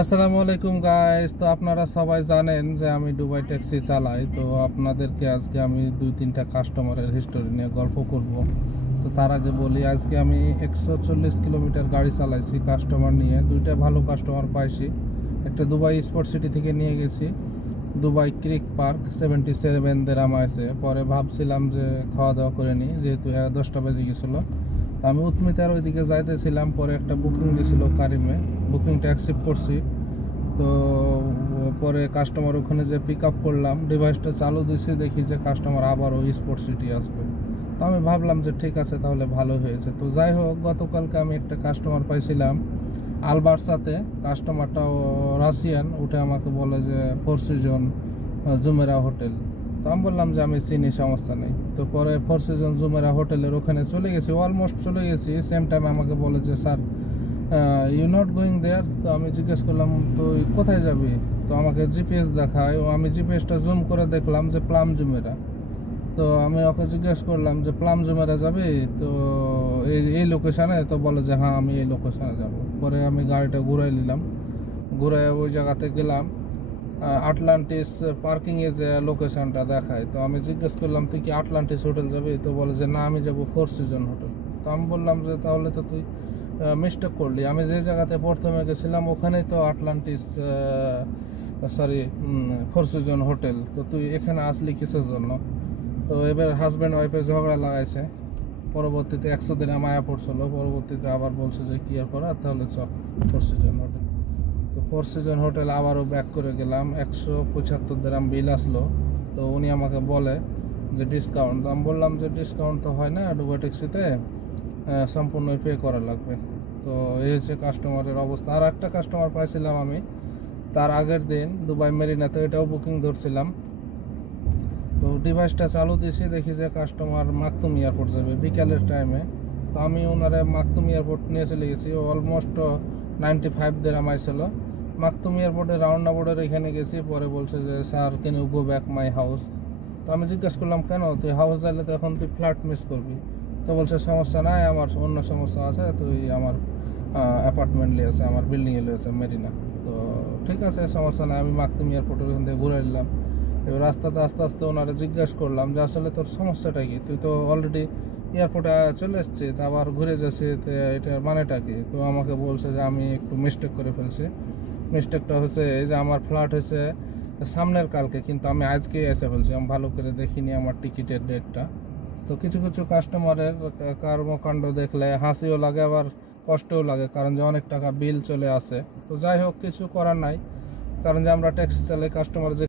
আসসালামু আলাইকুম গাইস। তো আপনারা সবাই জানেন যে আমি দুবাই ট্যাক্সি চালাই। তো আপনাদেরকে আজকে আমি 2-3টা কাস্টমারের হিস্টোরি নিয়ে গল্প করব। তো তার আগে বলি, আজকে আমি 140 কিলোমিটার গাড়ি চালাইছি কাস্টমার নিয়ে। দুইটা ভালো কাস্টমার পাইছি। একটা দুবাই স্পোর্ট সিটি থেকে নিয়ে গেছি দুবাই ক্রিক পার্ক, 77 দিরহাম আছে। পরে ভাবছিলাম যে খাওয়া দাওয়া করে নিই, যেহেতু 10টা বেজে গেছিলো। আমি উৎমিতার ওইদিকে যাইতেছিলাম, পরে একটা বুকিং দিয়েছিল কারিমে, বুকিংটা অ্যাকসেপ্ট করছি। তো পরে কাস্টমার ওখানে যে পিক আপ করলাম, ডিভাইসটা চালু দিয়েছি, দেখি যে কাস্টমার আবার ওই স্পোর্ট সিটি আসবে। তো আমি ভাবলাম যে ঠিক আছে, তাহলে ভালো হয়েছে। তো যাই হোক, গতকালকে আমি একটা কাস্টমার পাইছিলাম আলবার্সাতে। কাস্টমারটাও রাশিয়ান, উঠে আমাকে বলে যে ফোর সিজন জুমেরা হোটেল। তো আমি বললাম যে আমি চিনি, সমস্যা নেই। তো পরে ফোর সিজন জুমেরা হোটেলের ওখানে চলে গেছি, অলমোস্ট চলে গেছি। সেম টাইম আমাকে বলে যে sir you not going there. তো আমি জিজ্ঞেস করলাম তুই কোথায় যাবি? তো আমাকে জিপিএস দেখায়, ও আমি জিপিএসটা জুম করে দেখলাম যে প্লাম জুমেরা। তো আমি ওকে জিজ্ঞেস করলাম যে প্লাম জুমেরা যাবি তো এই লোকেশানে? তো বলে যে হ্যাঁ, আমি এই লোকেশানে যাব। পরে আমি গাড়িটা ঘুরাই নিলাম, ঘুরে ওই জায়গাতে গেলাম। আটলান্টিস পার্কিংয়ে যে লোকেশনটা দেখায়। তো আমি জিজ্ঞেস করলাম তুই কি আটলান্টিস হোটেল যাবি? তো বলে যে না, আমি যাব ফোর সিজন হোটেল। তো আমি বললাম যে তাহলে তো তুই মিস্টেক করলি, আমি যে জায়গাতে প্রথমে গেছিলাম ওখানেই তো Atlantis, sorry, four season hotel. তো তুই এখানে আসলি কিসের জন্য? তো এবার হাজব্যান্ড ওয়াইফে ঝগড়া লাগাইছে। পরবর্তীতে 100 দিনে মায়া পড়ছিল, পরবর্তীতে আবার বলছে যে কি আর করার, তাহলে চ ফোর সিজন হোটেল। তো ফোর সিজন হোটেল আবারও ব্যাক করে গেলাম, 175 দিরহাম বিল আসলো। তো উনি আমাকে বলে যে ডিসকাউন্ট। আমি বললাম যে ডিসকাউন্ট তো হয় না, দুবাই ট্যাক্সিতে সম্পূর্ণ পে করা লাগবে। তো এই হচ্ছে কাস্টমারের অবস্থা। আর একটা কাস্টমার পাইছিলাম আমি তার আগের দিন দুবাই মেরিনাতে, এটাও বুকিং ধরছিলাম। তো ডিভাইসটা চালু দিয়েছি, দেখি যে কাস্টমার মাকতুম এয়ারপোর্ট যাবে বিকালের টাইমে। তো আমি ওনারে মাকতুম এয়ারপোর্ট নিয়ে চলে গেছি। অলমোস্ট 95 দিরহাম আইছিল। মাকতুম এয়ারপোর্টে রাউন্ড আবাউটের এখানে গেছি। পরে বলছে যে sir can you go back my house? তো আমি জিজ্ঞেস করলাম কেন? তুই হাউস যাইলে তো এখন তুই ফ্ল্যাট মিস করবি। তো বলছে সমস্যা নাই, আমার অন্য সমস্যা আছে, তুই আমার অ্যাপার্টমেন্ট লিয়েছে, আমার বিল্ডিংয়ে লিয়েছে মেরিনা। তো ঠিক আছে, সমস্যা নাই। আমি মাকতুম এয়ারপোর্টের ওখান থেকে ঘুরে নিলাম। এবার রাস্তাতে আস্তে আস্তে ওনারা জিজ্ঞেস করলাম যে আসলে তোর সমস্যাটা কি? তুই তো অলরেডি এয়ারপোর্টে চলে এসছিস, আবার ঘুরে যাচ্ছি, এটার মানেটা কি? তো আমাকে বলছে যে আমি একটু মিস্টেক করে ফেলছি। মিস্টেকটা হচ্ছে এই যে আমার ফ্লাইট হয়েছে সামনের কালকে, কিন্তু আমি আজকে এসে ফেলছি, আমি ভালো করে দেখিনি আমার টিকিটের ডেটটা। তো কিছু কিছু কাস্টমারের কর্মকাণ্ড দেখলে হাসিও লাগে, আবার কষ্টও লাগে, কারণ যে অনেক টাকা বিল চলে আসে। তো যাই হোক, কিছু করার নাই, কারণ যে আমরা ট্যাক্সি চালাই, কাস্টমার যে